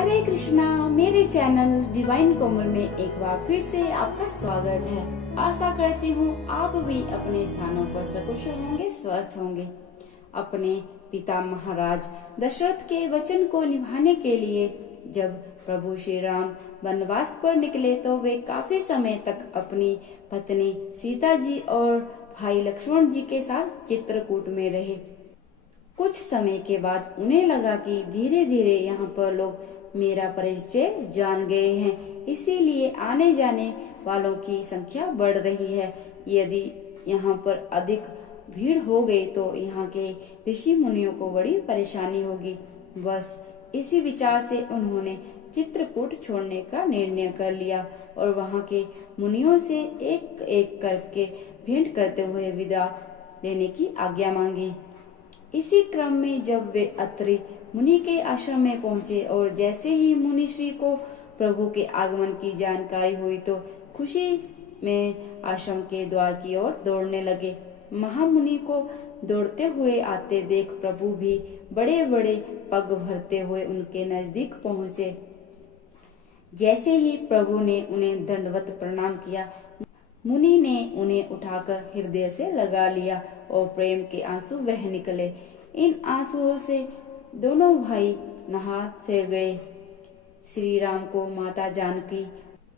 हरे कृष्णा। मेरे channel divine कोमल में एक बार फिर से आपका स्वागत है। आशा करती हूँ आप भी अपने स्थानों पर सकुशल होंगे, स्वस्थ होंगे। अपने पिता महाराज दशरथ के वचन को निभाने के लिए जब प्रभु श्री राम वनवास पर निकले तो वे काफी समय तक अपनी पत्नी सीता जी और भाई लक्ष्मण जी के साथ चित्रकूट में रहे। कुछ समय के बाद उन्हें लगा कि धीरे धीरे यहाँ पर लोग मेरा परिचय जान गए हैं, इसीलिए आने जाने वालों की संख्या बढ़ रही है। यदि यहाँ पर अधिक भीड़ हो गई तो यहाँ के ऋषि मुनियों को बड़ी परेशानी होगी। बस इसी विचार से उन्होंने चित्रकूट छोड़ने का निर्णय कर लिया और वहाँ के मुनियों से एक एक करके भेंट करते हुए विदा लेने की आज्ञा मांगी। इसी क्रम में जब वे अत्रि मुनि के आश्रम में पहुंचे और जैसे ही मुनि श्री को प्रभु के आगमन की जानकारी हुई तो खुशी में आश्रम के द्वार की ओर दौड़ने लगे। महामुनि को दौड़ते हुए आते देख प्रभु भी बड़े बड़े पग भरते हुए उनके नजदीक पहुंचे। जैसे ही प्रभु ने उन्हें दंडवत प्रणाम किया, मुनि ने उन्हें उठाकर हृदय से लगा लिया और प्रेम के आंसू बह निकले। इन आंसुओं से दोनों भाई नहा से गए। श्री राम को माता जानकी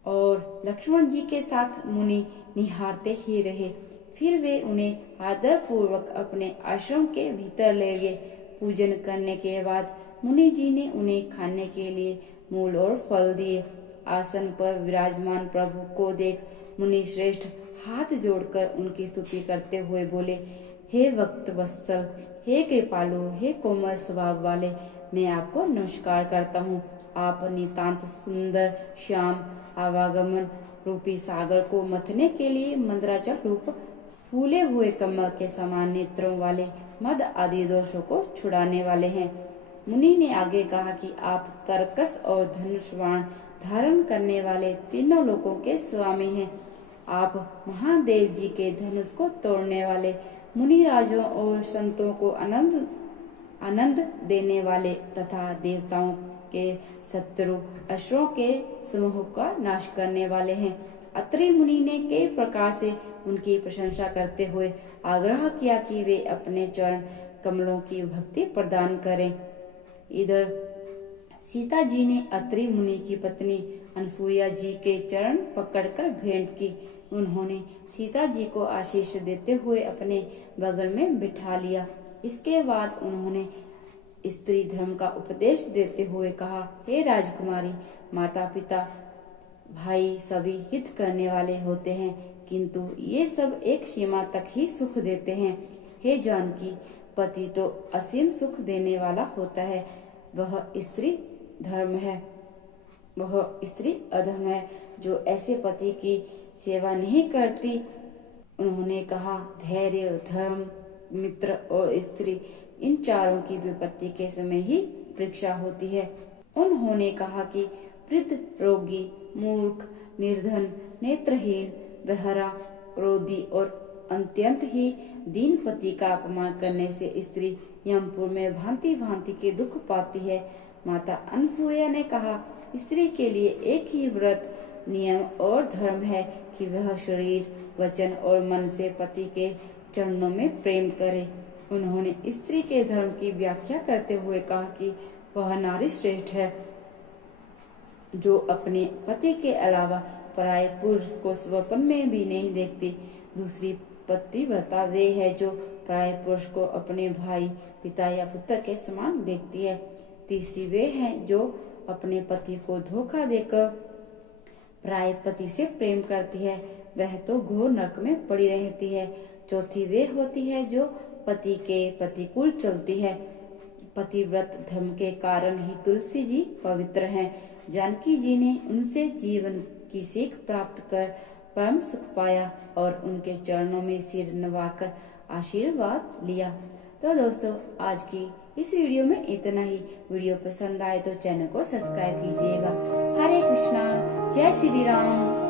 और लक्ष्मण जी के साथ मुनि निहारते ही रहे। फिर वे उन्हें आदर पूर्वक अपने आश्रम के भीतर ले गए। पूजन करने के बाद मुनि जी ने उन्हें खाने के लिए मूल और फल दिए। आसन पर विराजमान प्रभु को देख मुनि श्रेष्ठ हाथ जोड़कर उनकी स्तुति करते हुए बोले, हे भक्त वत्सल, हे कृपालु, हे कोमल स्वभाव वाले, मैं आपको नमस्कार करता हूँ। आप नितांत सुंदर श्याम आवागमन रूपी सागर को मथने के लिए मंदराचल रूप फूले हुए कमल के समान नेत्रों वाले, मद आदि दोषों को छुड़ाने वाले हैं। मुनि ने आगे कहा कि आप तरकस और धनुष बाण धारण करने वाले तीनों लोकों के स्वामी हैं। आप महादेव जी के धनुष को तोड़ने वाले, मुनि राजों और संतों को आनंद देने वाले तथा देवताओं के शत्रु असुरों के समूह का नाश करने वाले हैं। अत्रि मुनि ने कई प्रकार से उनकी प्रशंसा करते हुए आग्रह किया कि वे अपने चरण कमलों की भक्ति प्रदान करें। इधर सीता जी ने अत्रि मुनि की पत्नी अनसुईया जी के चरण पकड़कर भेंट की। उन्होंने सीता जी को आशीष देते हुए अपने बगल में बिठा लिया। इसके बाद उन्होंने स्त्री धर्म का उपदेश देते हुए कहा, हे राजकुमारी, माता पिता भाई सभी हित करने वाले होते हैं, किंतु ये सब एक सीमा तक ही सुख देते हैं। हे जानकी, पति तो असीम सुख देने वाला होता है, वह स्त्री धर्म है, वह स्त्री अधम है जो ऐसे पति की सेवा नहीं करती। उन्होंने कहा, धैर्य, धर्म, मित्र और स्त्री, इन चारों की विपत्ति के समय ही परीक्षा होती है। उन्होंने कहा कि वृद्ध, रोगी, मूर्ख, निर्धन, नेत्रहीन, बहरा, क्रोधी और अत्यंत ही दीन पति का अपमान करने से स्त्री यमपुर में भांति भांति के दुख पाती है। माता अनसुईया ने कहा, स्त्री के लिए एक ही व्रत, नियम और धर्म है कि वह शरीर, वचन और मन से पति के चरणों में प्रेम करे। उन्होंने स्त्री के धर्म की व्याख्या करते हुए कहा कि वह नारी श्रेष्ठ है जो अपने पति के अलावा पराये पुरुष को स्वप्न में भी नहीं देखती। दूसरी पतिव्रता वे है जो पराये पुरुष को अपने भाई, पिता या पुत्र के समान देखती है। तीसरी वे है जो अपने पति को धोखा देकर पराये पति से प्रेम करती है, वह तो घोर नरक में पड़ी रहती है। चौथी वे होती है जो पति के प्रतिकूल चलती है। पतिव्रत धर्म के कारण ही तुलसी जी पवित्र हैं। जानकी जी ने उनसे जीवन की सीख प्राप्त कर परम सुख पाया और उनके चरणों में सिर नवाकर आशीर्वाद लिया। तो दोस्तों, आज की इस वीडियो में इतना ही। वीडियो पसंद आए तो चैनल को सब्सक्राइब कीजिएगा। हरे कृष्णा, जय श्री राम।